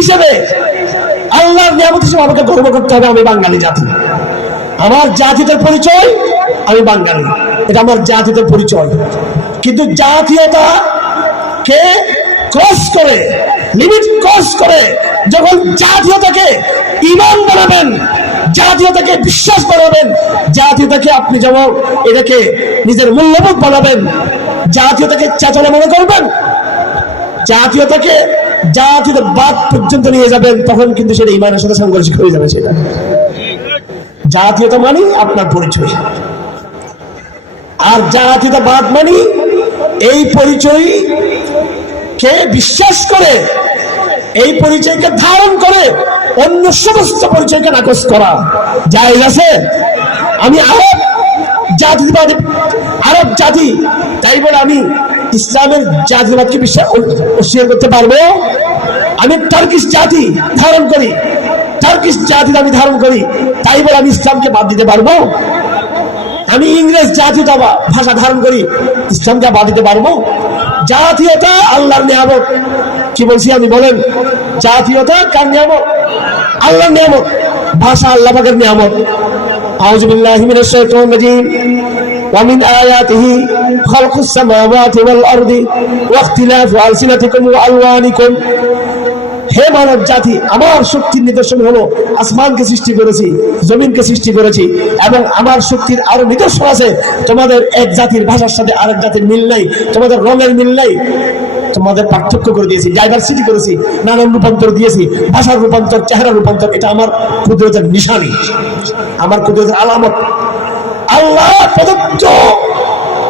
হিসেবে, আল্লাহর নিয়ামত হিসেবে আমাকে গর্ব করতে হবে আমি বাঙালি জাতি। আমার জাতির পরিচয় আমি বাঙালি, এটা আমার জাতির পরিচয়। কিন্তু জাতীয়তা কে ক্রস করে, লিমিট ক্রস করে যখন জাতীয়তাকে ঈমান বানাবেন, জাতীয়তাকে বিশ্বাস বানাবেন, জাতীয়তাকে আপনি যেমন এটাকে নিজের মূল্যবোধ বানাবেন, জাতীয়তাকে চেতনা মনে করবেন, জাতীয়তাকে জাতীয়তাবাদ পর্যন্ত নিয়ে যাবেন, তখন কিন্তু সেটা ঈমানের সাথে সাংঘর্ষিক হয়ে যাবে। সেটা জাতীয়তা মানে আপনার পরিচয়, আর জাতীয়তাবাদ মানে এই পরিচয়কে বিশ্বাস করে, এই পরিচয়কে ধারণ করে অন্য সমস্ত পরিচয়কে নাকচ করা। জায়েজ আছে? আমি আরব জাতিবাদী, আরব জাতি, তাই বলে আমি ইসলামের জাতীয়বাদকে বিশ্বাস অস্বীকার করতে পারবো? আমি টার্কিশ জাতি ধারণ করি, টার্কিশ জাতি আমি ধারণ করি, তাই বলে আমি ইসলামকে বাদ দিতে পারবো? আমি ইংরেজ জাতীয়তা ভাষা ধারণ করি, ইসলামকে বাদ দিতে পারবো? জাতীয়তা আল্লাহর নিয়ামত। কি বলছি আমি বলেন? জাতীয়তা কার নিয়ামত? আল্লাহর নিয়ামত। ভাষা আল্লাহ পাকের নিয়ামত। আউযু বিল্লাহি মিনাশ শাইতানির রাজীম। ওয়া মিন আয়াতিহি খালকুস সামাওয়াতি ওয়াল আরদি ওয়া ইখতিলাফু আলসিনাতিকুম ওয়া আলওয়ানিকুম। হে মানব জাতি, আমার শক্তির নিদর্শন হলো আসমানকে সৃষ্টি করেছি, জমিনকে সৃষ্টি করেছি, এবং আমার শক্তির আরো নিদর্শন আছে। তোমাদের এক জাতির ভাষার সাথে আরেক জাতির মিল নাই, তোমাদের রঙের মিল নাই, তোমাদের পার্থক্য করে দিয়েছি, ডাইভার্সিটি করেছি, নানান রূপান্তর দিয়েছি, ভাষার রূপান্তর, চেহারা রূপান্তর। এটা আমার কুদরতের নিশানি, আমার কুদরতের আলামত। আল্লাহ প্রদত্ত,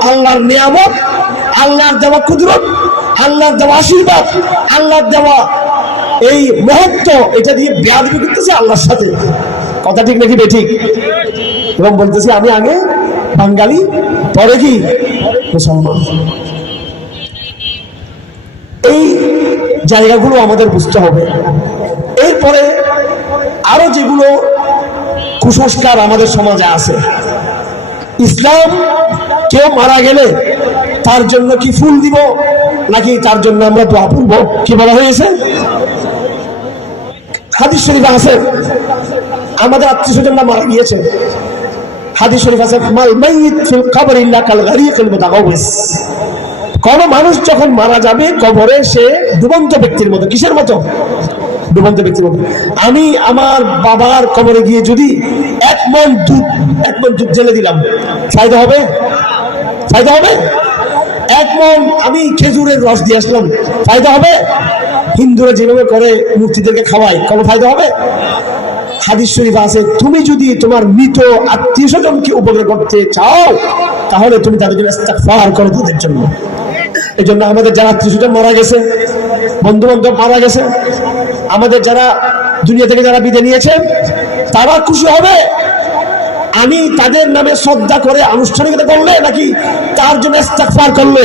আল্লাহর নিয়ামত, আল্লাহর দেওয়া কুদরত, আল্লাহর দেওয়া আশীর্বাদ, আল্লাহর দেওয়া এই মুহূর্ত, এটা দিয়ে বেয়াদবি করতেছে আল্লাহর সাথে। কথা ঠিক নাকি বেঠিক? এবং বলতেছি আমি আগে বাঙালি, পরে কি মুসলমান। এই জায়গাগুলো আমাদের বুঝতে হবে। এরপরে আরো যেগুলো কুসংস্কার আমাদের সমাজে আছে, ইসলাম কেউ মারা গেলে তার জন্য কি ফুল দিব, নাকি তার জন্য আমরা দোয়া পড়ব? কি বলা হয়েছে? হাদিস শরীফে আছে, আমাদের আত্মীয়স্বজনরা মারা গিয়েছে, হাদিস শরীফ আছে, মাল মাইয়িত ফিল কবর ইল্লা কাল গারিকিল মুতাগাওয়িস। কোন মানুষ যখন মারা যাবে কবরে, সে ডুবন্ত ব্যক্তির মতো। কিসের মতো? ডুবন্ত ব্যক্তির মতো। আমি আমার বাবার কবরে গিয়ে যদি এক মণ দুধ জেলে দিলাম, ফায়দা হবে? ফায়দা হবে? এক মণ আমি খেজুরের রস দিয়ে আসলাম, ফায়দা হবে? হিন্দুরা যেভাবে করে মূর্তিদেরকে খাওয়ায়, কোনো ফায়দা হবে? হাদিস শরীফ আছে, তুমি যদি তোমার মৃত আত্মীয় স্বজনকে উপকার করতে চাও, তাহলে তুমি তাদের জন্য ইস্তিগফার করো, তাদের জন্য। এই জন্য আমাদের যারা আত্মীয় স্বজন মারা গেছে, বন্ধু বান্ধব মারা গেছে, আমাদের যারা দুনিয়া থেকে যারা বিদায় নিয়েছে, তারা খুশি হবে আমি তাদের নামে শ্রদ্ধা করে আনুষ্ঠানিকতা করলে, নাকি তার জন্য ইস্তিগফার করলে?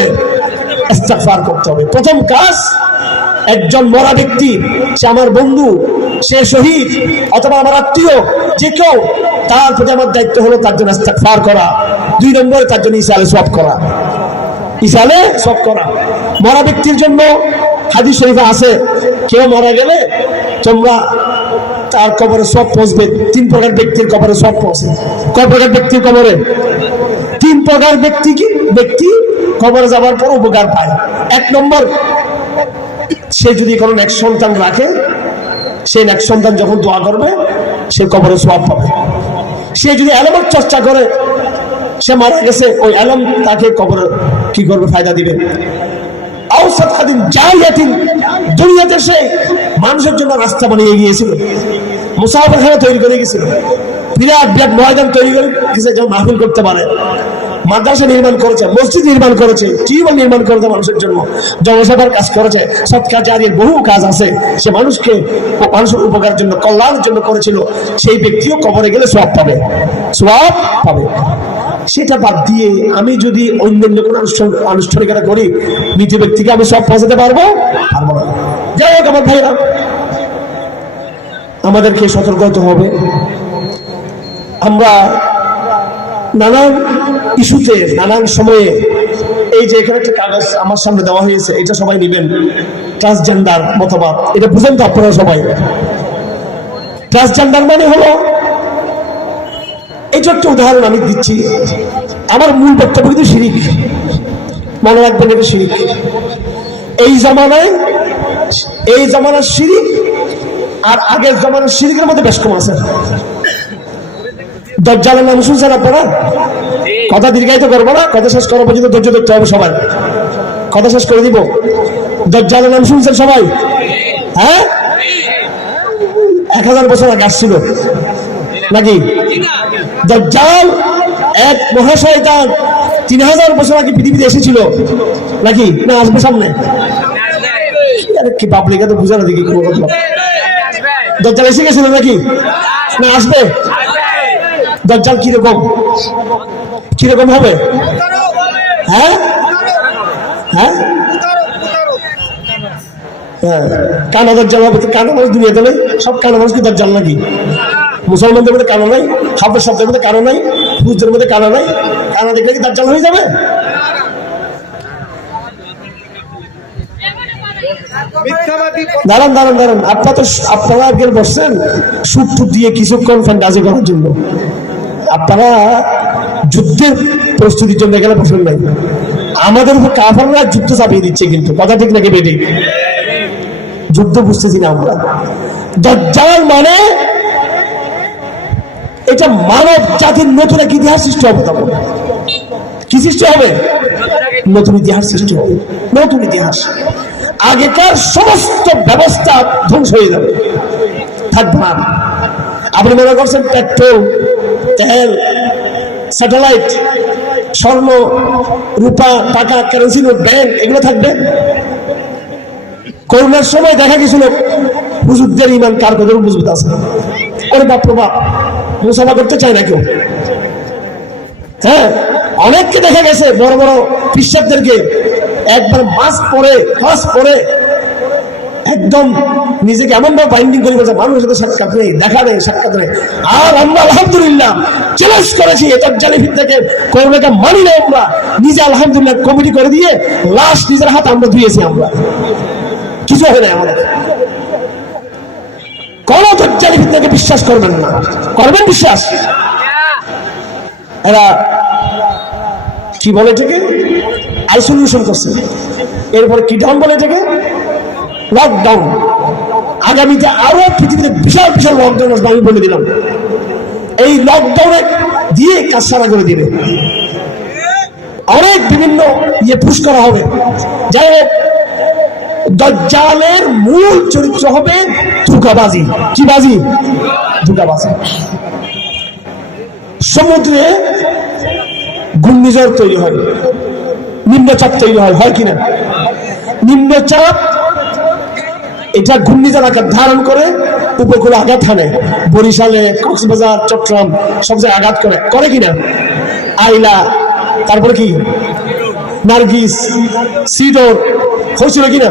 ইস্তিগফার করতে হবে। প্রথম কাজ, একজন মরা ব্যক্তি, সে আমার বন্ধু, সে শহীদ, অথবা আমার আত্মীয়, যে কেউ, তার প্রতি আমার দায়িত্ব হলো তার জন্য ইস্তিগফার করা। 2 নম্বরে তার জন্য ইসালে সওয়াব করা, ইসালে সওয়াব করা। মরা ব্যক্তির জন্য হাদিস শরীফে আছে, কেউ মারা গেলে তোমরা তার কবরে সওয়াব পৌঁছবে। 3 প্রকার ব্যক্তির কবরে সওয়াব পৌঁছে। কয় প্রকার ব্যক্তির কবরে? 3 প্রকার ব্যক্তি কবরে যাবার পর উপকার পায়। 1 নম্বর, সে যদি কোনো এক সন্তান রাখে, সেই এক সন্তান যখন দোয়া করবে, সে কবরে সওয়াব পাবে। সে যদি এলমের চর্চা করে, সে মারা গেছে, ওই এলম তাকে কবরে কি করবে? ফায়দা দিবে। আওসাত কাদিন জারিয়াতিন, দুনিয়াতে সে মানুষের জন্য রাস্তা বানিয়ে গিয়েছিল, মুসাফিরখানা তৈরি করে গেছিল, বিরাট বিরাট ময়দান তৈরি করে গেছে যেন মাহফিল করতে পারে, মাদ্রাসা নির্মাণ করেছে, মসজিদ নির্মাণ করেছে, টিউবওয়েল নির্মাণ করেছে, মানুষের জন্য জনসেবার কাজ করেছে, সৎকার জারির বহু কাজ আছে। সে মানুষের উপকারের জন্য, কল্যাণের জন্য করেছিল। সেই ব্যক্তিও কবরে গেলে সওয়াব পাবে, সওয়াব পাবে। সেটা বাদ দিয়ে আমি যদি অন্যান্য কোনো আনুষ্ঠানিকতা করি, মৃত ব্যক্তিকে আমি সব পৌঁছাতে পারবো না। যাই হোক আমার ভাইরা, আমাদেরকে সতর্ক হতে হবে। আমরা নানান ইস্যুতে, নানান সময়ে এই যে এখানে একটা কাগজ আমার সামনে দেওয়া হয়েছে, এটা সবাই নেবেন। ট্রান্সজেন্ডার মতবাদ, এটা বুঝেন তো আপনারা সবাই? ট্রান্সজেন্ডার মানে হলো, এটা একটা উদাহরণ আমি দিচ্ছি। আমার মূল বক্তব্য কিন্তু শিরিক, মনে রাখবেন এটা শিরিক। এই জামানার শিরিক আর আগের জামানার শিরিকের মধ্যে বেশ কম আছে। দাজ্জালের নাম শুনছেন আপনারা? কথা দীর্ঘায়িত করবো না, কথা শেষ করা পর্যন্ত ধৈর্য ধরতে হবে সবাই। কথা শেষ করে দিব। দাজ্জালের নাম শুনছেন সবাই? হ্যাঁ, 1000 বছর আগে আসছিল নাকি? দাজ্জাল এক মহাশয়তান 3000 বছর আগে পৃথিবীতে এসেছিল নাকি? না আসবে সামনে? কি পাবলিক তো বুঝানো দেখি কোনো কথা। দাজ্জাল এসে গেছিল নাকি? না আসবে? দাজ্জাল কিরকম হবে? হ্যাঁ হ্যাঁ হ্যাঁ, কানা দাজ্জাল হবে। কানা মানুষ দুনিয়া তোলে, সব কানা মানুষ কি দাজ্জাল নাকি? মুসলমানদের মধ্যে কানা নাই, হাফেজ শব্দের মধ্যে কানা নাই, পুরুষদের মধ্যে কানা নাই, কানা দেখলে কি দাজ্জাল হয়ে যাবে? দাঁড়ান, আপনারা আজকের বসছেন সুট টুট দিয়ে কিছুক্ষণ ফ্যান্টাজি করার জন্য। আপনারা যুদ্ধের প্রস্তুতির জন্য এখানে বসেন নাই। আমাদের উপর কাফেররা যুদ্ধ চাপিয়ে দিচ্ছে, কিন্তু কথা ঠিক নাকি বেঠিক? যুদ্ধ বুঝতেছি না আমরা। দাজ্জাল মানে এটা মানব জাতির নতুন এক ইতিহাস সৃষ্টি হবে। তখন কি সৃষ্টি হবে? নতুন ইতিহাস সৃষ্টি হবে, নতুন ইতিহাস। আগেকার সমস্ত ব্যবস্থা ধ্বংস হয়ে যাবে, থাকবে না। আপনি মনে করছেন পেট্রোল, তেল, স্যাটেলাইট, স্বর্ণ, রূপা, টাকা, কারেন্সি নোট, ব্যাংক এগুলো থাকবে? করোনার সময় দেখা গেছিল হুজুরদের ইমান কার কত মজবুত আছে। ওরে বাপ রে বাপ, মুসাফা করতে চায় না কেউ। হ্যাঁ, অনেককে দেখা গেছে বড় বড় পিসাবদেরকে একবার মাস্ক পরে একদম নিজেকে এমন ভাবে বাইন্ডিং করে বলছে মানুষের সাথে সাক্ষাৎ নেই, দেখা নেই, সাক্ষাৎ নেই। আর আমরা আলহামদুলিল্লাহ চ্যালেঞ্জ করেছি এটা জালিফির থেকে করোনাকে মানি না। আমরা নিজে আলহামদুলিল্লাহ কমিটি করে দিয়ে লাশ নিজের হাতে আমরা ধুয়েছি। আমরা কিছু হয় না আমাদের। কোন জালিফির থেকে বিশ্বাস করবেন না, করবেন বিশ্বাস? এরা কি বলে এটাকে? আইসোলেশন করছে। এরপরে কি ডাউন বলে এটাকে? লকডাউন। আগামীতে আরো পৃথিবীতে বিশাল বিশাল লকডাউন আসবে, আমি বলে দিলাম। এই লকডাউনে দিয়ে কাজ সারা করে দিবে, অনেক বিভিন্ন পুশ করা হবে। যাই হোক, দাজ্জালের মূল চরিত্র হবে ধোঁকাবাজি। কি বাজি? ধোঁকাবাজি। সমুদ্রে ঘূর্ণিঝড় তৈরি হয়, নিম্নচাপ তৈরি হয় কিনা? নিম্নচাপ এটা ঘূর্ণিঝড় আকার ধারণ করে উপকূলে আঘাত হানে। বরিশালে, কক্সবাজার, চট্টগ্রাম সব জায়গায় আঘাত করে কিনা? আইলা, তারপরে কি নার্গিস, সিডর হয়েছিল কিনা?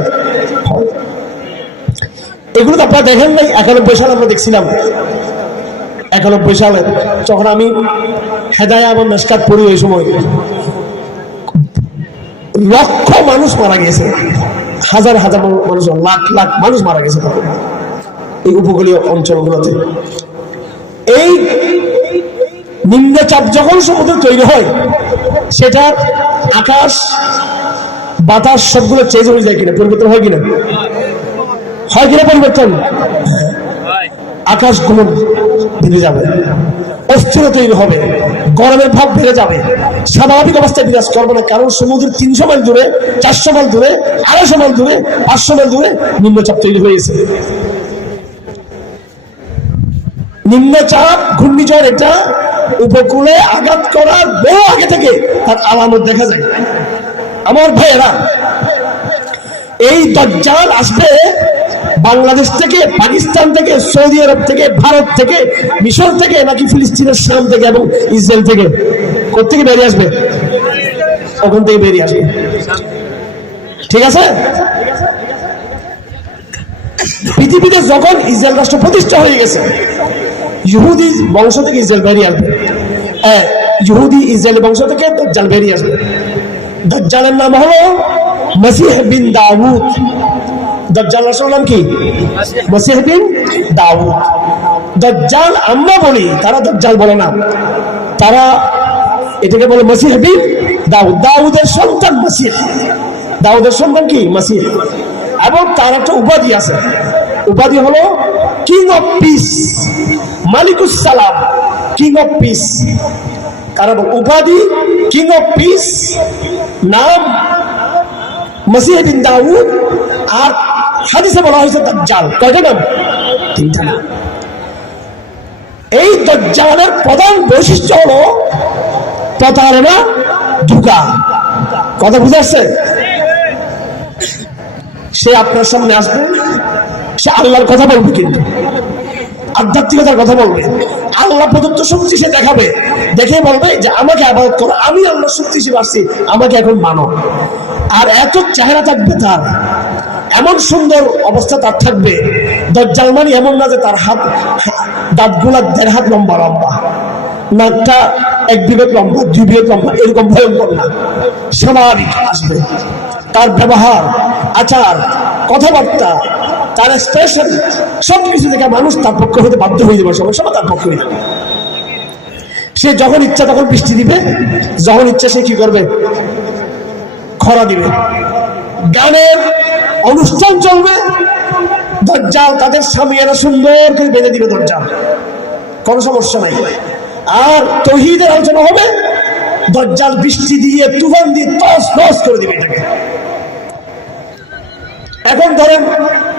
এগুলো তো আপনারা দেখেন নাই। 91 সালে আমরা দেখছিলাম। 91 সালে যখন আমি হেদায়া এবং মেশকাত পড়ি, ওই সময় লক্ষ মানুষ মারা গেছে, হাজার হাজার মানুষ, লাখ লাখ মানুষ মারা গেছে এই উপকূলীয় অঞ্চলগুলোতে। এই নিম্নচাপ যখন সমুদ্র তৈরি হয়, সেটার আকাশ বাতাস সবগুলো চেঞ্জ হয়ে যায় কিনা? পরিবর্তন হয় কিনা? পরিবর্তন। আকাশ গুমন বেড়ে যাবে, অস্থিরতা তৈরি হবে, গরমের ভাব বেড়ে যাবে, স্বাভাবিক অবস্থায় বিরাজ করবে না। কারণ সমুদ্রের 300 মাইল দূরে, 400 মাইল দূরে, 250 মাইল দূরে, 500 মাইল দূরে নিম্নচাপ তৈরি হয়েছে। নিম্নচাপ, ঘূর্ণিঝড়, এটা উপকূলে আঘাত করার বহু আগে থেকে তার আলামত দেখা যায়। আমার ভাইয়েরা, এই দাজ্জাল আসবে বাংলাদেশ থেকে, পাকিস্তান থেকে, সৌদি আরব থেকে, ভারত থেকে, মিশর থেকে, নাকি ফিলিস্তিনের শাম থেকে এবং ইসরায়েল থেকে? কোথেকে বেরিয়ে আসবে? ওখান থেকে বেরিয়ে আসবে। ঠিক আছে? পৃথিবীতে যখন ইসরায়েল রাষ্ট্র প্রতিষ্ঠা হয়ে গেছে, ইহুদি বংশ থেকে ইসরায়েল বেরিয়ে আসবে। ইহুদি ইসরায়েলি বংশ থেকে দাজ্জাল বেরিয়ে আসবে। দাজ্জালের নাম হলো মসিহ বিন দাউদ। দাজ্জালের আসল নাম কি? মসিহ বিন দাউদ। দাজ্জাল আমরা বলি, তারা দাজ্জাল বলে না, তারা এটাকে বলে মসিহ বিন দাউদ। দাউদের সন্তান মসিহ, দাউদের সন্তান কি? মসিহ। এবং তার একটা উপাধি আছে, উপাধি হলো কিং অফ পিস, মালিকুস সালাম, কিং অফ পিস। কারণ উপাধি কিং অফ পিস, নাম মসিহ বিন দাউদ, আর হাদিসে বলা হয়েছে দাজ্জাল। কয়টা নাম? তিনটা নাম। এই দাজ্জালের প্রধান বৈশিষ্ট্য হলো প্রতারণা, ধোঁকা। কথা বুঝে আসছে? সে আপনার সামনে আসবে, সে আল্লাহর কথা বলবে, কিন্তু আধ্যাত্মিকতার কথা বলবে, আল্লাহ প্রদত্ত শক্তি সে দেখাবে, দেখে বলবে যে আমাকে ইবাদত করো, আমি আল্লাহর শক্তি হিসেবে আসছি, আমাকে এখন মানো। আর এত চেহারা থাকবে তার, এমন সুন্দর অবস্থা তার থাকবে। দাজ্জাল মানে এমন না যে তার হাত দাঁতগুলা 1.5 হাত লম্বা লম্বা, নাকটা 1 বিঘত লম্বা, 2 বিঘত লম্বা, এরকম ভয়ঙ্কর না, স্বাভাবিক আসবে। তার ব্যবহার, আচার, কথাবার্তা, তার এক্সপ্রেশন, সবকিছু দেখে মানুষ তার পক্ষ হইতে বাধ্য হয়ে যাবে, সবাই তার পক্ষ হয়ে যাবে। সে যখন ইচ্ছা তখন বৃষ্টি দিবে, যখন ইচ্ছা সে কি করবে? খরা দিবে। গানের অনুষ্ঠান চলবে, দাজ্জাল তাদের সামিয়ানা সুন্দর করে বেঁধে দিবে, দাজ্জাল কোনো সমস্যা নাই। আর তাওহীদের আলোচনা হবে, দাজ্জাল বৃষ্টি দিয়ে, তুফান দিয়ে তস নস করে দিবে এটাকে। এখন ধরেন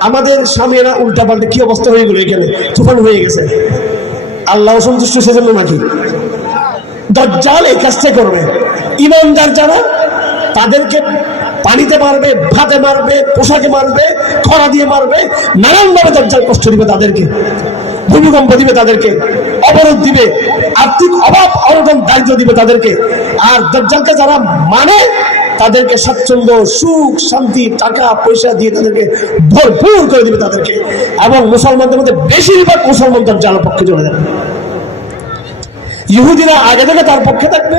আমাদের সামিয়ানা উল্টা পাল্টে কি অবস্থা হয়ে গেল, এখানে তুফান হয়ে গেছে, আল্লাহ সন্তুষ্ট সেজন্য নাকি? দাজ্জাল এই কাজটা করবে। ইমানদার যারা, তাদেরকে পানিতে মারবে, ভাতে মারবে, পোশাকে মারবে, খরা দিয়ে মারবে, নানানভাবে দাজ্জাল কষ্ট দিবে তাদেরকে, ভূমিকম্প দিবে তাদেরকে, অবরোধ দিবে, আর্থিক অভাব অনটন দারিদ্র দিবে তাদেরকে। আর দাজ্জালকে যারা মানে তাদেরকে স্বাচ্ছন্দ্য, সুখ, শান্তি, টাকা পয়সা দিয়ে তাদেরকে ভরপুর করে দিবে তাদেরকে। এবং মুসলমানদের মধ্যে বেশিরভাগ মুসলমান দাজ্জালের পক্ষে চলে যাবে। ইহুদিরা আগে থেকে তার পক্ষে থাকবে,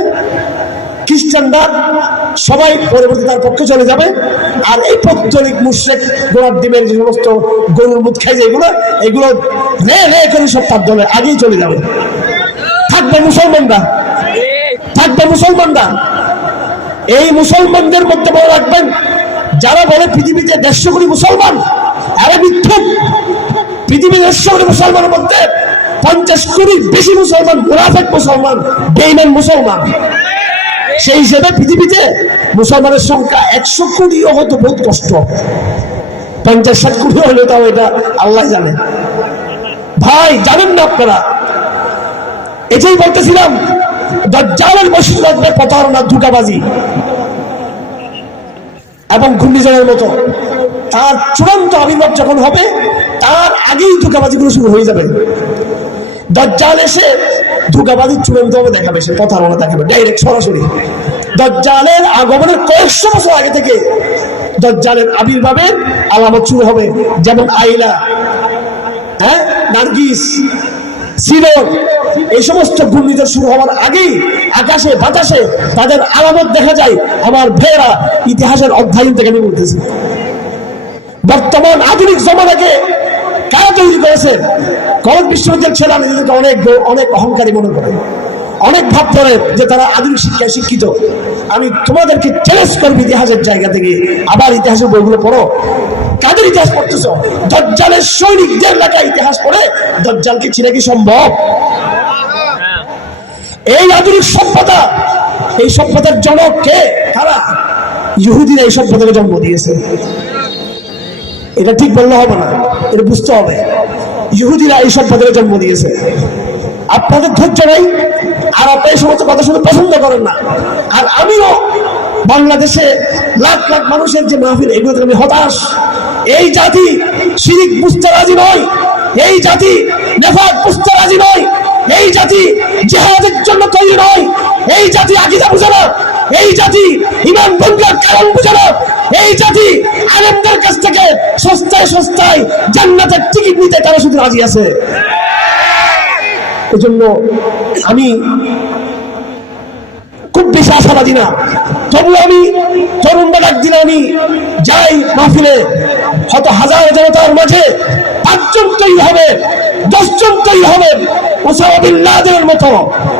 খ্রিস্টানরা সবাই পরবর্তী তার পক্ষে চলে যাবে। আর এই পৌত্তলিক মুশরিক গোলাপ ডিমের যে সমস্ত গরুর মুখ খাই, যেগুলো এগুলো রে রে করে সব তার দলে আগেই চলে যাবে। থাকবে মুসলমানরা, থাকবে মুসলমানরা। এই মুসলমানদের মধ্যে বলে রাখবেন, যারা বলে পৃথিবীতে 150 কোটি মুসলমান, আরে মিথ্যুক। পৃথিবীর 150 কোটি মুসলমানের মধ্যে 50 কোটির বেশি মুসলমান মুনাফিক মুসলমান, বেঈমান মুসলমান। সেই হিসেবে পৃথিবীতে মুসলমানের সংখ্যা 100 কোটিও হয়তো বহুত কষ্ট, 50-60 কোটি হলে তাও এটা আল্লাহ জানে। ভাই জানেন না আপনারা? এটাই বলতেছিলাম, দাজ্জালের বৈশিষ্ট্য থাকবে প্রতারণা, ধোঁকাবাজি এবং ঘূর্ণিঝড়ের মতো। তার চূড়ান্ত আবির্ভাব যখন হবে, তার আগেই ধোঁকাবাজিগুলো শুরু হয়ে যাবে। দাজ্জাল এসে ধোঁকাবাজির চূড়ান্ত ভাবে দেখাবে, সে প্রতারণা দেখাবে ডাইরেক্ট, সরাসরি। দাজ্জালের আগমনের কয়েকশো বছর আগে থেকে দাজ্জালের আবির্ভাবের আলামত শুরু হবে। যেমন আইলা, নার্গিস, সিডর, এই সমস্ত ঘূর্ণিঝড় শুরু হওয়ার আগেই আকাশে বাতাসে তাদের আলামত দেখা যায়। আমার ভাইয়েরা, ইতিহাসের অধ্যায়ন থেকে আমি বলতেছি, বর্তমান আধুনিক জমানাকে কারা তৈরি করেছে? কলেজ বিশ্ববিদ্যালয়ের ছেলে আমি নিজেকে অনেক অহংকারী মনে করে, অনেক ভাব ধরে যে তারা আধুনিক শিক্ষায় শিক্ষিত। আমি তোমাদেরকে চ্যালেঞ্জ করবো, ইতিহাসের জায়গা থেকে আবার ইতিহাসের বইগুলো পড়ো। কাদের ইতিহাস পড়তেছ? দাজ্জালের সৈনিকদের লেখা ইতিহাস পড়ে দাজ্জালকে চিনা কি সম্ভব? এই আধুনিক সভ্যতা, এই সভ্যতার জনক কে? কারা? ইহুদিরা এই সভ্যতাকে জন্ম দিয়েছে। এটা ঠিক বললে হবে না, এটা বুঝতে হবে। ইহুদিরা এই সভ্যতাকে জন্ম দিয়েছে। আপনাদের ধৈর্য নেই, আর আপনি এই সমস্ত কথা শুনে পছন্দ করেন না। আর আমিও বাংলাদেশে লাখ লাখ মানুষের যে মাহফিল, এগুলো থেকে আমি হতাশ। এই জাতি শিরিক বুঝতে রাজি নয়, এই জাতি নেফাক বুঝতে রাজি নয়, এই জাতি জিহাদের জন্য তৈরি নয়, এই জাতি আকীদা বুঝে না, এই জাতি ঈমান ভঙ্গের কারণ বুঝে না, এই জাতি আলেমদের কাছ থেকে সস্তায় সস্তায় জান্নাতের টিকিট নিতে তারা শুধু রাজি আছে। এজন্য আমি খুব বেশি আশাবাদী না। তবু আমি তরুণরা ডাক দিলে আমি যাই মাহফিলে, হয়তো হাজার জনতার মাঝে 5 জন তৈরি হবে, 10 জন তৈরি হবে, ওসামা বিন লাদেনের মতো,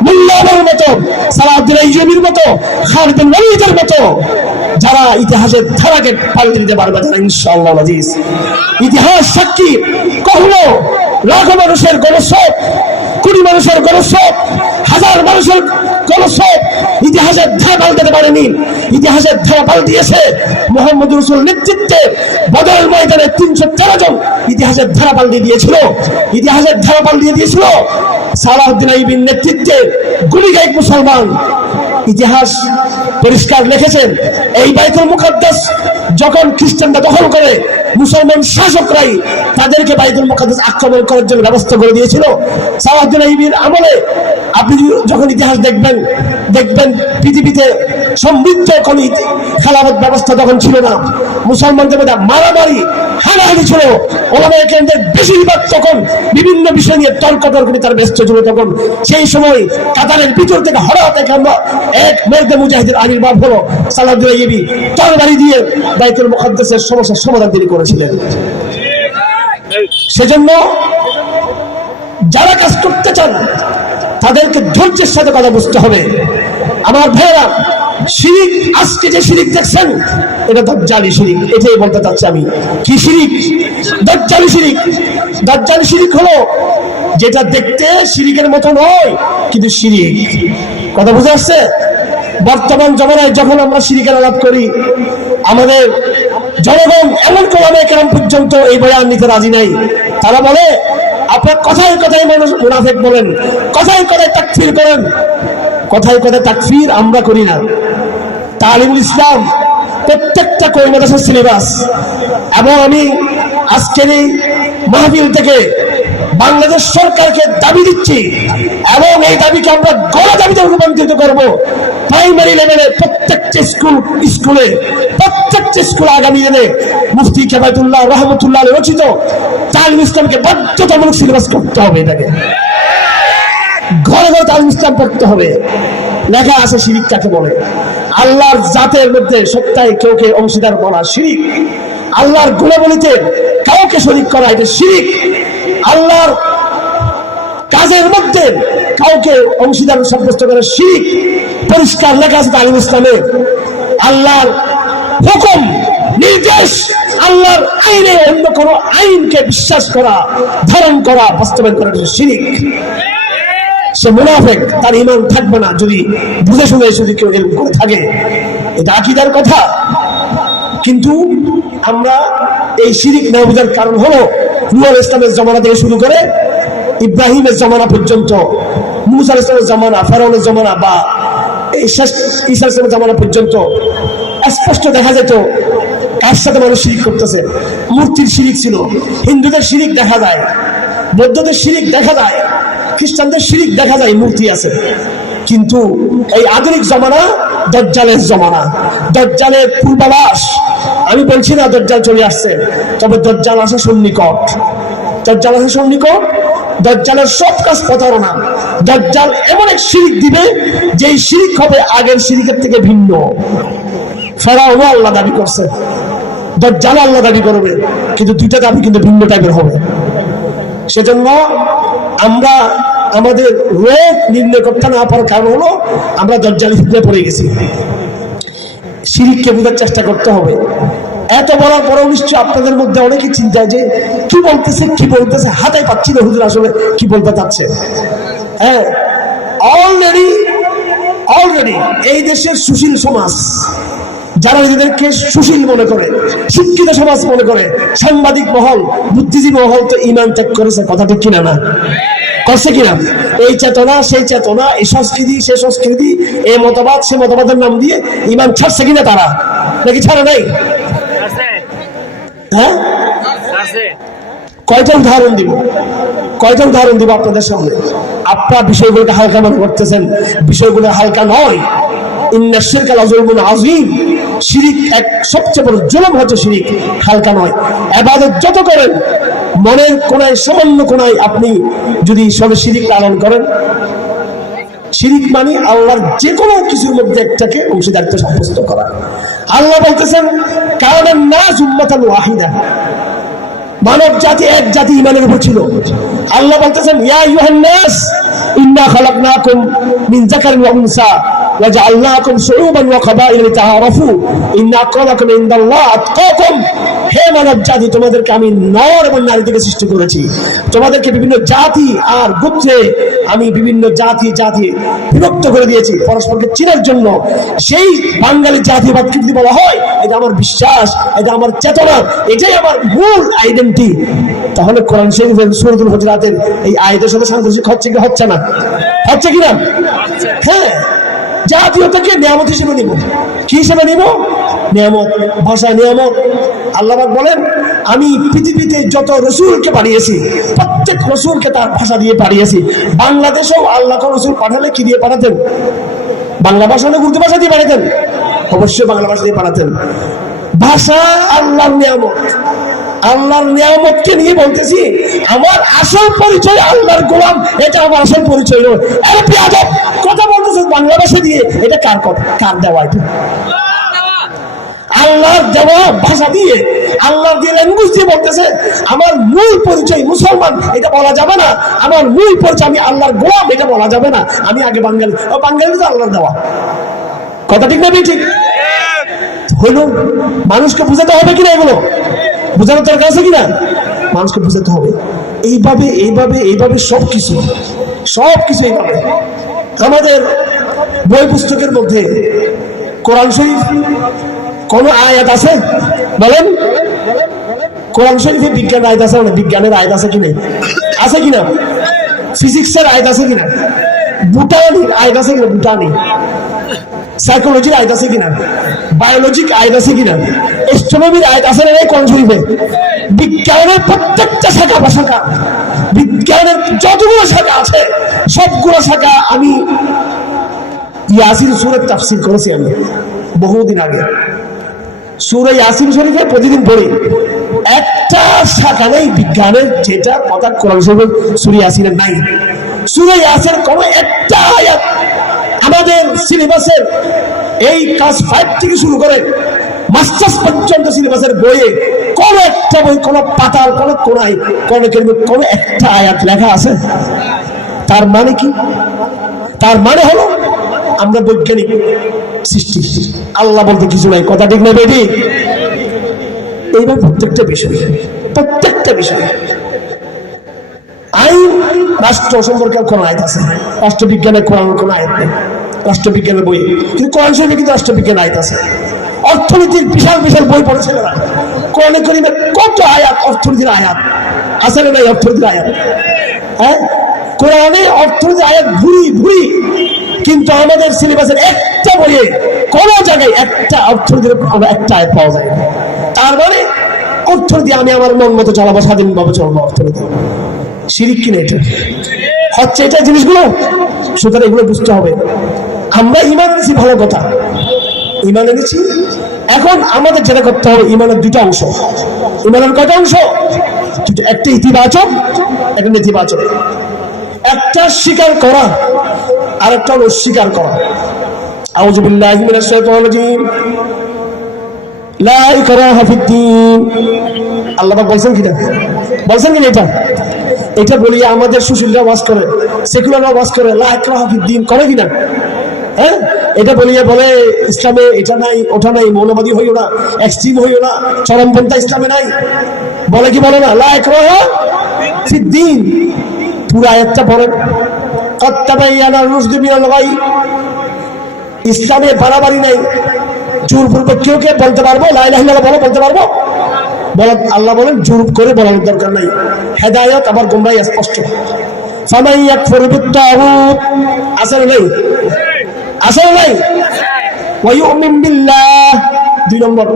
মুল্লাহর মতো, সালাউদ্দিন আইয়ুবীর মতো, খালিদ বিন ওয়ালিদের মতো, যারা ইতিহাসের ধারাকে পাল্টে দিতে পারবে, যারা ইনশাআল্লাহ আজিজ। ইতিহাস সাক্ষী, কখনো লাখো মানুষের গণস্রোত, কোটি মানুষের গণস্রোত, হাজার মানুষের গণস্রোত ইতিহাসের ধারা পাল্টাতে পারেনি। ইতিহাসের ধারা পাল্টিয়েছে মুহাম্মদ রাসূল নেতৃত্বে বদর ময়দানে 313 জন ইতিহাসের ধারা পাল্টে দিয়েছিল। ইতিহাসের ধারা পাল্টিয়ে দিয়েছিল সালাউদ্দিন আইয়ুবীর নেতৃত্বে গুলিগায়ক মুসলমান। ইতিহাস পরিষ্কার লিখেছেন, এই বাইতুল মুকাদ্দাস যখন খ্রিস্টানরা দখল করে, মুসলমান শাসকরাই তাদেরকে বাইতুল মুকাদ্দাস আক্রমণ করার জন্য ব্যবস্থা করে দিয়েছিল সালাউদ্দিন আইয়ুবীর আমলে। আপনি যখন ইতিহাস দেখবেন পৃথিবীতে সমৃদ্ধ কোনো খেলাফত ব্যবস্থা তখন ছিল না। মুসলমানদের মধ্যে মারামারি হানাহানি ছিল। ওলামায়ে কেরামদের বেশিরভাগ তখন বিভিন্ন বিষয় নিয়ে তর্ক তার ব্যস্ত ছিল। তখন সেই সময় কাতারের ভিতর থেকে হঠাৎ এক মেরদে মুজাহিদের আবির্ভাব হলো। সালাউদ্দিন আইয়ুবী তরবারি দিয়ে বাইতুল মুকাদ্দাসের সমস্যার সমাধান তিনি করেছিলেন। সেজন্য যারা কাজ করতে চান তাদেরকে ধৈর্যের সাথে কথা বুঝতে হবে। আমার ভাইয়েরা, শিরিক, আজকে যে শিরিক দেখছেন এটা দাজ্জালি শিরিক। এটাই বলতে চাচ্ছি আমি। কি শিরিক? দাজ্জালি শিরিক। দাজ্জালি শিরিক হলো যেটা দেখতে শিরিকের মতো নয়, কিন্তু শিরিক। কথা বুঝে আসছে? বর্তমান জমানায় যখন আমরা শিরিকের আলাপ করি, আমাদের জনগণ এমন ওলামায়ে কেরাম পর্যন্ত এই বয়ান নিতে রাজি নাই। তারা বলে আপনার কথায় কথায় মানুষ মুনাফিক বলেন, কথায় কথায় তাকফির করেন। কথায় কথায় তাকফির আমরা করি না। তালিমুল ইসলাম প্রত্যেকটা কোই মাদ্রাসার সিলেবাস, এবং আমি আজকের এই মাহফিল থেকে বাংলাদেশ সরকারকে দাবি দিচ্ছি, এবং এই দাবিকে আমরা গণ দাবিতে রূপান্তরিত করবো। প্রাইমারি লেভেলে প্রত্যেকটা স্কুলে আগামী দিনে মুফতি কেফায়েতুল্লাহ রহমতুল্লাহ রচিত তালিমুল ইসলামকে বাধ্যতামূলক সিলেবাস করতে হবে। এটাকে ঘরে ঘরে তালিমুল ইসলাম পড়তে হবে। লেখা আছে শিরিক কাকে বলে। আল্লাহর জাতের মধ্যে সত্তায় কেউকে অংশীদার বলা শিরিক। আল্লাহর গুণাবলীতে কাউকে শরীক করা এটা শিরিক। আল্লাহর কাজের মধ্যে কাউকে অংশীদার সাব্যস্ত করা শিরিক। পরিষ্কার লেখা আছে তালিমুল ইসলামে। আল্লাহর হুকুম, নির্দেশ, আল্লাহর আইনে অন্য কোন আইনকে বিশ্বাস করা, ধারণ করা, বাস্তবায়ন করা শিরিক। সে মুনাফিক, তার ঈমান থাকবে না যদি বুঝে শুনে যদি কেউ এরকম করে থাকে। এটা আকীদার কথা। কিন্তু আমরা এই শিরিক না বোঝার কারণ হলো নূহ আলাইহিস সালামের জমানা থেকে শুরু করে ইব্রাহিমের জমানা পর্যন্ত, মূসা আলাইহিস সালামের জমানা, ফেরাউনের জমানা, বা এই ঈসা আলাইহিস সালামের জমানা পর্যন্ত স্পষ্ট দেখা যেত কার সাথে মানুষ শিরিক করতেছে। মূর্তির শিরিক ছিল, হিন্দুদের শিরিক দেখা যায়, বৌদ্ধদের শিরিক দেখা যায়, খ্রিস্টানদের শিরিক দেখা যায়, মূর্তি আছে। কিন্তু এই আধুনিক জমানা দাজ্জালের জমানা, দাজ্জালের পূর্বাভাস। আমি বলছি না দাজ্জাল চলে আসছে, তবে দাজ্জাল আসে সন্নিকট। দাজ্জাল আসে সন্নিকট। দাজ্জালের সব কাজ প্রতারণা। দাজ্জাল এমন এক শিরিক দিবে যেই শিরিক হবে আগের শিরিকের থেকে ভিন্ন। ফেরাউনও আল্লাহ দাবি করছে, দাজ্জাল আল্লাহ দাবি করবে, কিন্তু দুইটা দাবি কিন্তু ভিন্ন টাইপের হবে। সেজন্য আমরা আমাদের রোগ নির্ণয় করতে না পারার কারণ হলো আমরা দাজ্জালি ফিতনায় পড়ে গেছি। শিরিককে বোঝার চেষ্টা করতে হবে। এত বলার পরেও নিশ্চয় আপনাদের মধ্যে অনেকে চিন্তায় যে কি বলতেছে হাতে পাচ্ছি না হুজুর আসলে কি বলতে চাচ্ছে। হ্যাঁ, অলরেডি এই দেশের সুশীল সমাজ, যারা নিজেদেরকে সুশীল মনে করে, শিক্ষিত সমাজ মনে করে, সাংবাদিক মহল, বুদ্ধিজীবী মহল তো ঈমান ত্যাগ করেছে। কথা ঠিক কিনা? না করছে কিনা? এই চেতনা সেই চেতনা, এই সংস্কৃতি সে সংস্কৃতি, এই মতবাদ সে মতবাদের নাম দিয়ে ঈমান ছাড়ছে কিনা তারা? নাকি ছাড়ে নাই? হ্যাঁ, কয়টা উদাহরণ দিব আপনাদের সামনে। আপনারা বিষয়গুলোকে হালকা মনে করতেছেন, বিষয়গুলো হালকা নয়। ইন্না শিরকা লাযুলমুন আযীম। শিরিক এক সবচেয়ে বড় জুলুম হচ্ছে শিরিক, হালকা নয়। ইবাদত যত করেন, মনের কোনায়, সামান্য কোনায় আপনি যদি সবে শিরিক লালন করেন, শিরিক মানে আল্লাহর যে কোনো কিছুর মধ্যে একটাকে অংশীদারিত্ব সাব্যস্ত করা। আল্লাহ বলতেছেন কারণ নাস উম্মাতান ওয়াহিদা, মানব জাতি এক জাতি ইমানের উপর ছিল। আল্লাহ বলতেছেন ইয়া আইয়ুহান নাস ইন্না খালাকনাকুম মিন যাকারিন ওয়া উনসা ওয়া জাআলনাকুম শুউবান ওয়া ক্বাবাইলা লিতাআরাফু ইন্না আক্রামাকুম ইনদাল্লাহি আতকাকুম। হে মানব জাতি, তোমাদেরকে আমি নর এবং নারী থেকে সৃষ্টি করেছি, তোমাদেরকে বিভিন্ন জাতি আর গোত্রে আমি বিভিন্ন জাতি বিভক্ত করে দিয়েছি পরস্পরকে চিনার জন্য। সেই বাঙালি জাতিবাদ কীর্তি বলা হয়, এটা আমার বিশ্বাস, এটা আমার চেতনা, এটাই আমার মূল আইডেন্টি। তাহলে কোরআন শরীফের সূরাতুল হুজুরাতের এই আয়াতের সাথে সাংঘর্ষিক হচ্ছে কি হচ্ছে না? হচ্ছে কিনা? হ্যাঁ, জাতীয়তাকে নিয়ামত হিসেবে নিব। কি হিসেবে নিব? নিয়ামত, ভাষা নিয়ামত। আল্লাহ পাক বলেন আমি পৃথিবীতে যত রসুলকে পাঠিয়েছি প্রত্যেক রসুলকে তার ভাষা দিয়ে পাঠিয়েছি। বাংলাদেশেও আল্লাহ রসুল পাঠালে কি দিয়ে পাঠাতেন? বাংলা ভাষা না উর্দু ভাষা দিয়ে পাঠাতেন? অবশ্যই বাংলা ভাষা দিয়ে পাঠাতেন। ভাষা আল্লাহর নিয়ামত। আল্লাহর নিয়ামতকে নিয়ে বলতেছি আমার আসল পরিচয় আল্লাহর গোলাম, এটা আমার আসল পরিচয় নয়। আরে বেয়াদব, কথা বলতেছে বাংলা ভাষা দিয়ে, এটা কার কথা? কার দেওয়া? এটা আল্লাহর দেওয়া ভাষা দিয়ে, আল্লাহর দিয়ে ল্যাঙ্গুয়েজ দিয়ে বলতেছে আমার মূল পরিচয় মুসলমান, এটা বলা যাবে না। আমার মূল পরিচয় আমি আল্লাহর গোলাম, এটা বলা যাবে না। আমি আগে বাঙালি, ও বাঙালি তো আল্লাহর দেওয়া। কথা ঠিক না? ঠিক হইল। মানুষকে বুঝাতে হবে কিনা? এগুলো বুঝানোর দরকার আছে কিনা? মানুষকে বুঝাতে হবে। এইভাবে সবকিছু এইভাবে। আমাদের বই পুস্তকের মধ্যে কোরআন শরীফ কোন আয়াত আছে? বলেন, কোরআন শরীফে বিজ্ঞানের আয়াত আছে না? বিজ্ঞানের আয়াত আছে কিনা? আছে কিনা? ফিজিক্সের আয়াত আছে কিনা? বুটানির আয়াত আছে কিনা? বুটানি সাইকোলজির আয়াত আছে কিনা? বায়োলজিক আয়াত আছে কিনা? অ্যাস্ট্রোনমির আয়াত আছে না কোরআন শরীফে? বিজ্ঞানের প্রত্যেকটা শাখা বিজ্ঞানের যতগুলো শাখা আছে সবগুলো শাখা আমি ইয়াসিন সূরার তাফসীর করেছি আমি বহুদিন আগে। সূরা ইয়াসিন শরীফে প্রতিদিন পড়ি। একটা শাখা নেই বিজ্ঞানের যেটা কথা কোরআন শরীফে সূরা ইয়াসিনের নাই। সূরা ইয়াসিন কোনো একটা আয়াত আমাদের সিলেবাসের এই ক্লাস 5 থেকে শুরু করে মাস্টার্স পর্যন্ত সিলেবাসের বইয়ে কোন একটা বই, কোন পাতার কোন কোনায় কোন একটা আয়াত লেখা আছে? তার মানে কি? তার মানে হলো আমরা বৈজ্ঞানিক সৃষ্টি, আল্লাহ বলতে কিছু নাই। কথা ঠিক না বেটি? এইবার প্রত্যেকটা বিষয় আইন রাষ্ট্র সম্পর্কে কোন আয়াত আছে? রাষ্ট্রবিজ্ঞানের কোন আয়াত নেই রাষ্ট্রবিজ্ঞানের বই, কিন্তু কোরআন শরীফে কিন্তু রাষ্ট্রবিজ্ঞান আয়াত আছে। অর্থনীতির বিশাল বই পড়েছে না? কোরআনে কারীমে কত আয়াত অর্থনীতির আয়াত আছে না? নাই অর্থনীতির আয়াত? হ্যাঁ, কোরআনে অর্থনীতির আয়াত ভুরি, কিন্তু আমাদের সিলেবাসের একটা বইয়ে কোন জায়গায় একটা অর্থনীতির একটা আয়াত পাওয়া যায়। তার মানে অর্থনীতি আমি আমার মন মতো চালাবো, স্বাধীনভাবে চলবো। অর্থনীতি শিরিক কিনা? এটা হচ্ছে এটা জিনিসগুলো। সুতরাং এগুলো বুঝতে হবে। আমরা ঈমান এনেছি, ভালো কথা, ঈমান এনেছি। এখন আমাদের যেটা করতে হবে, ঈমানের দুটো অংশ। ঈমানের কয়টা অংশ? একটা ইতিবাচক, একটা নেতিবাচক। একটা স্বীকার করা আর একটা অস্বীকার করা। আউযু বিল্লাহি মিনাশ শাইতানির রাজীম। লা ইকরাহা ফিদ্দীন। আল্লাহ পাক বলছেন কিনা? এটা বলিয়ে আমাদের সুশীলরা ওয়াজ করে, সেকুলাররা ওয়াজ করে, লা ইকরাহা ফিদ্দীন করে কিনা? হ্যাঁ, এটা বলিয়ে বলে ইসলামে এটা নাই ওটা নাই, মৌলবাদী হইও না, এক্সট্রিম হইও না, চরমপন্থা ইসলামে নাই। বলে কি বলে না? লা ইকরাহা ফিদ্দীন। পুরো আয়াতটা পড়েন। ক্বাদ তাবায়্যানা রুশদু মিনাল গাই। ইসলামে বাড়াবাড়ি নাই, জোরপূর্বক কেউ বলতে পারবো লা ইলাহা ইল্লাল্লাহ বলতে পারবো? আল্লাহ বলেন জোর করে বলার দরকার নাই। হেদায়েত আবার গোমরাহি স্পষ্ট। ফামান ইয়াকফুর বিত-তাগুত, আসল নাই ওয়া ইউমিন বিল্লাহ। 2 নম্বর,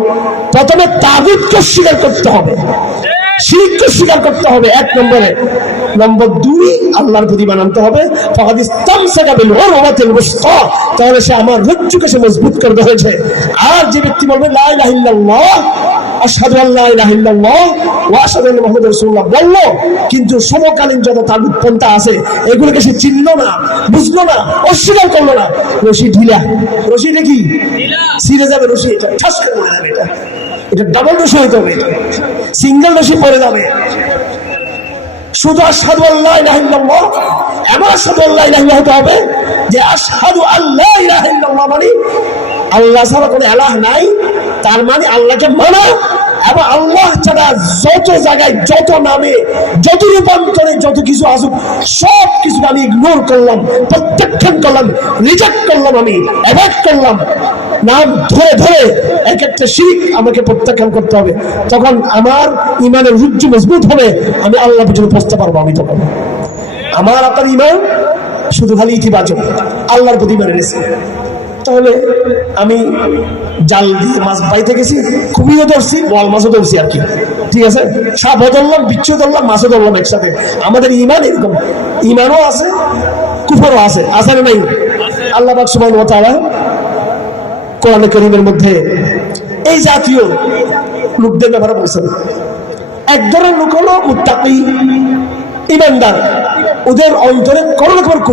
প্রথমে তাগুতকে স্বীকার করতে হবে, শিরককে স্বীকার করতে হবে 1 নম্বরে। নম্বর 2, আল্লাহর প্রতি মানতে হবে। ফাকাদ ইসতামসাকা বিল উরওয়াতিল ওয়াসতা, তাহলে সে আমার রজ্জুকে সে মজবুত করে ধরেছে। আর যে ব্যক্তি বলবে লা ইলাহা ইল্লাল্লাহ আশহাদু আল্লা ইলাহা ইল্লাল্লাহ ওয়া আশহাদু আন্না মুহাম্মাদুর রাসূলুল্লাহ বলল, কিন্তু সমকালীন যত তাগুত পন্থা আছে এগুলোকে সে চিনলো না, বুঝলো না, অস্বীকার করলো না। রশি ঢিলা, রশিটা কি ছিঁড়ে যাবে, রশি এটা ঠাস করে পড়ে যাবে, এটা ডাবল রশি হইতে হবে, সিঙ্গেল রশি পড়ে যাবে। শুধু আশহাদু আল্লা ইলাহা ইল্লাল্লাহ, এমন আশহাদু আল্লা ইলাহা ইল্লাল্লাহ হতে হবে যে আশহাদু আল্লা ইলাহা ইল্লাল্লাহ মানে আল্লাহ ছাড়া কোনো ইলাহ নাই, তার মানে আল্লাহকে মানা। এবং আল্লাহ ছাড়া যত জায়গায়, যত নামে, যত রূপান্তরে যত কিছু আসুক সব কিছু আমি ইগনোর করলাম, প্রত্যাখ্যান করলাম, রিজেক্ট করলাম, আমি অ্যাভয়েড করলাম। নাম ধরে ধরে এক একটা শিরক আমাকে প্রত্যাখ্যান করতে হবে। তখন আমার ইমানের রুজ্জু মজবুত হবে, আমি আল্লাহ পর্যন্ত পৌঁছতে পারবো। আমি তখন আমার আপনার ইমান শুধু খালি ইতিবাচক, আল্লাহর প্রতি ইমান এনেছে। তাহলে আমি জাল দিয়ে মাছ পাইতে গেছি, খুবইও ধরছি, বল মাছও ধরছি আর কি, ঠিক আছে, সাপও ধরলাম, বিচ্ছু ধরলাম, মাছও ধরলাম একসাথে। আমাদের ইমান এরকম, ইমানও আছে, কুফরও আছে, আছে না নাই? আল্লাহ পাক সুবহানাহু ওয়া তাআলা কোরআনে কারীমের মধ্যে এই জাতীয় লোকদের ব্যাপারে বলছেন। এক ধরনের লোক হলো মুত্তাকি, ইমানদার, ওদের অন্তরে কোনো রকমের কুফর